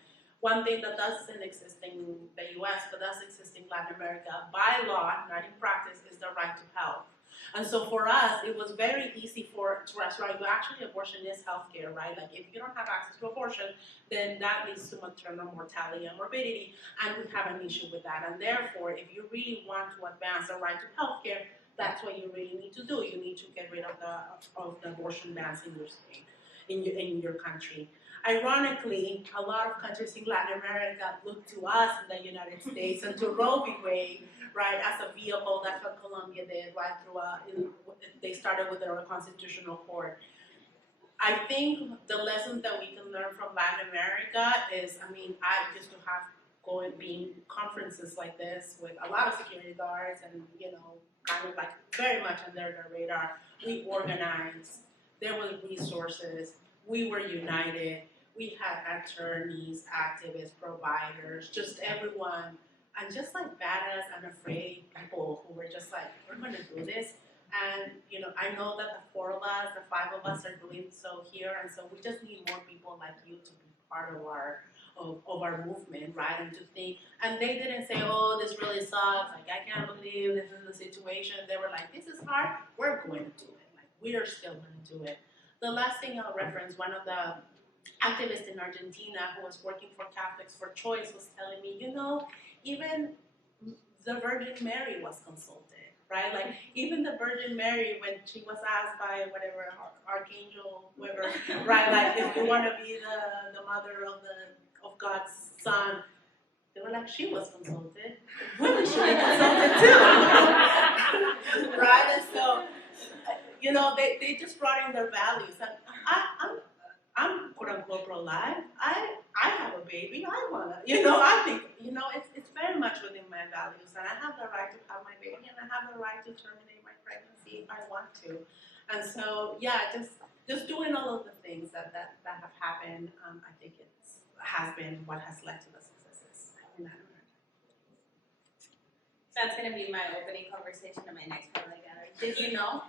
one thing that doesn't exist in the US but does exist in Latin America by law, not in practice, is the right to health. And so for us, it was very easy to us, right? Well, actually, abortion is healthcare, right? Like if you don't have access to abortion, then that leads to maternal mortality and morbidity, and we have an issue with that. And therefore, if you really want to advance the right to healthcare, that's what you really need to do. You need to get rid of the abortion bans in your state, in your country. Ironically, a lot of countries in Latin America look to us in the United States and to Roe v. Wade, right, as a vehicle. That's what Colombia did, right, they started with their constitutional court. I think the lessons that we can learn from Latin America is, I mean, I used to have being conferences like this with a lot of security guards and, you know, kind of like very much under the radar. We organized, there was resources, we were united, we had attorneys, activists, providers, just everyone, and just like badass and afraid people who were just like, we're gonna do this. And you know, I know that the 4 of us, the 5 of us are doing so here, and so we just need more people like you to be part of our movement, right? And to think, and they didn't say, oh, this really sucks, like I can't believe this is the situation. They were like, this is hard, we're going to do it. Like we are still gonna do it. The last thing I'll reference, one of the activists in Argentina who was working for Catholics for Choice was telling me, you know, even the Virgin Mary was consulted, right? Like even the Virgin Mary, when she was asked by whatever Archangel, whoever, right? Like if you want to be the mother of God's Son, they were like, she was consulted. Women should be consulted too, right? And so, you know, they just brought in their values. And I'm quote unquote pro-life. I have a baby. I wanna, you know, I think, you know, it's very much within my values, and I have the right to have my baby, and I have the right to terminate my pregnancy if I want to. And so, yeah, just doing all of the things that have happened, I think has been what has led to the successes in that America. That's gonna be my opening conversation in my next public gathering. Did you know?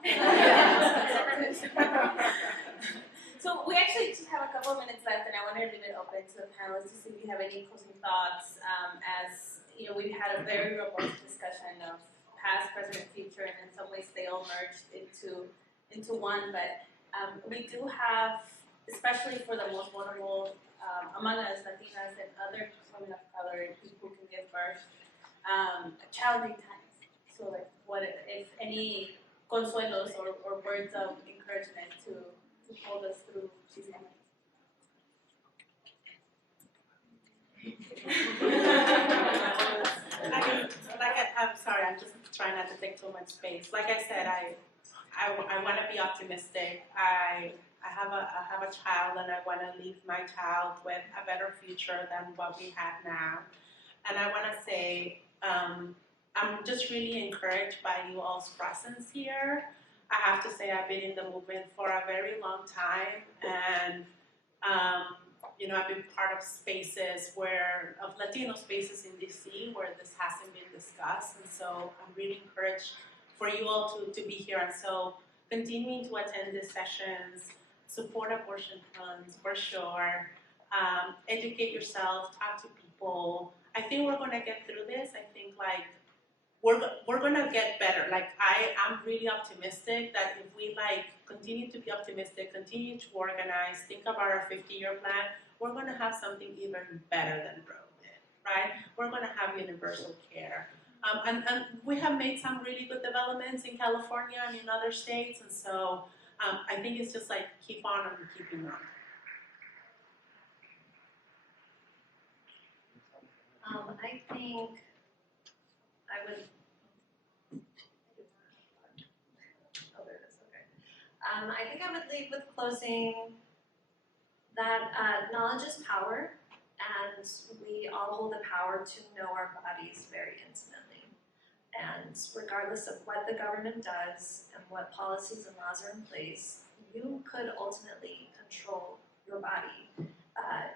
So we actually just have a couple of minutes left, and I want to leave it open to the panelists to see if you have any closing thoughts. As you know, we've had a very robust discussion of past, present, and future, and in some ways they all merged into one. But we do have, especially for the most vulnerable among us, Latinas and other women of color, people who can give birth, challenging times. So, like, what if any consuelos or words of encouragement to hold us through these moments? I'm sorry, I'm just trying not to take too much space. Like I said, I want to be optimistic. I have a child, and I want to leave my child with a better future than what we have now. And I want to say, I'm just really encouraged by you all's presence here. I have to say I've been in the movement for a very long time, and I've been part of spaces of Latino spaces in DC where this hasn't been discussed, and so I'm really encouraged for you all to be here. And so continuing to attend these sessions, support abortion funds for sure, educate yourself, talk to people. I think we're gonna get through this. I think we're gonna get better. I'm really optimistic that if we continue to be optimistic, continue to organize, think about our 50-year plan, we're gonna have something even better than Roe did, right? We're gonna have universal care. And we have made some really good developments in California and in other states, and so I think it's just keep on and keeping on. I think I would. Oh, there it is. Okay. I think I would leave with closing that knowledge is power, and we all hold the power to know our bodies very intimately. And regardless of what the government does and what policies and laws are in place, you could ultimately control your body.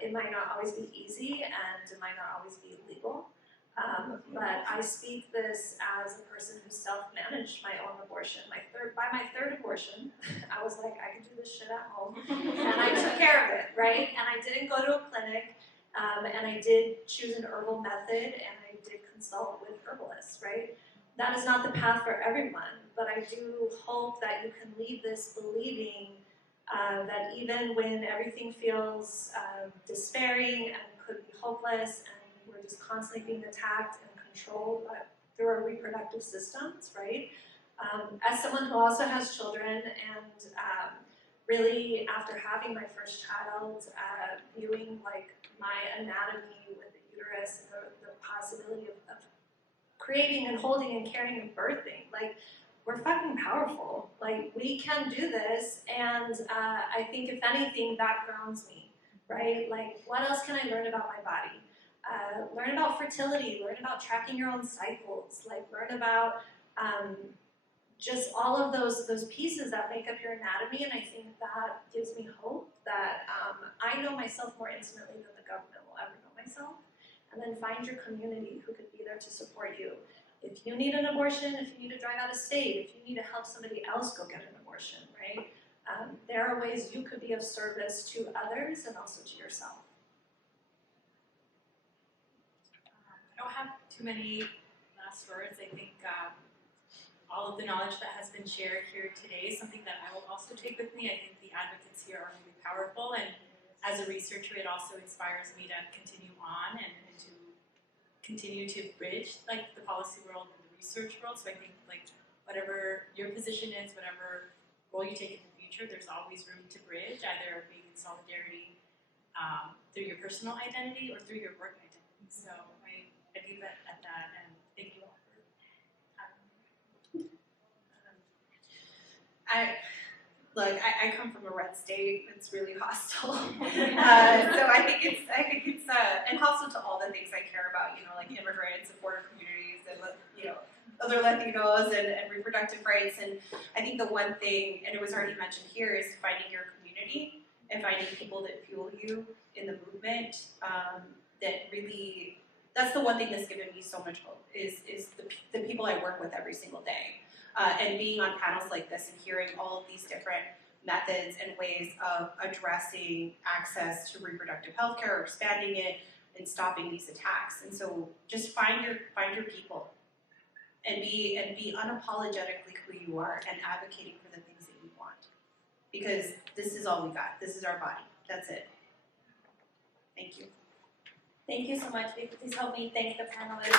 It might not always be easy and it might not always be legal, but I speak this as a person who self-managed my own abortion. By my third abortion, I was like, I can do this shit at home, and I took care of it, right? And I didn't go to a clinic, and I did choose an herbal method, and I did consult with herbalists, right? That is not the path for everyone, but I do hope that you can leave this believing that even when everything feels despairing and could be hopeless, and we're just constantly being attacked and controlled through our reproductive systems, right? As someone who also has children, and really after having my first child, viewing my anatomy with the uterus and the possibility of creating and holding and carrying and birthing, we're fucking powerful. We can do this, and I think if anything, that grounds me, right? What else can I learn about my body? Learn about fertility, learn about tracking your own cycles, learn about just all of those pieces that make up your anatomy, and I think that gives me hope that I know myself more intimately than the government will ever know myself. And then find your community who could be there to support you. If you need an abortion, if you need to drive out of state, if you need to help somebody else go get an abortion, right? There are ways you could be of service to others and also to yourself. I don't have too many last words. I think all of the knowledge that has been shared here today is something that I will also take with me. I think the advocates here are really powerful, and as a researcher, it also inspires me to continue on and to continue to bridge the policy world and the research world. So I think whatever your position is, whatever role you take in the future, there's always room to bridge, either being in solidarity through your personal identity or through your work identity. So I leave it at that, and thank you all for having me. I come from a red state. It's really hostile. So I think it's, and hostile to all the things I care about. Immigrants, supportive communities, and other Latinos and reproductive rights. And I think the one thing, and it was already mentioned here, is finding your community and finding people that fuel you in the movement. That's the one thing that's given me so much hope. Is the people I work with every single day. And being on panels like this and hearing all of these different methods and ways of addressing access to reproductive health care, or expanding it, and stopping these attacks. And so just find your people and be unapologetically who you are and advocating for the things that you want. Because this is all we got. This is our body. That's it. Thank you. Thank you so much. Please help me thank the panelists.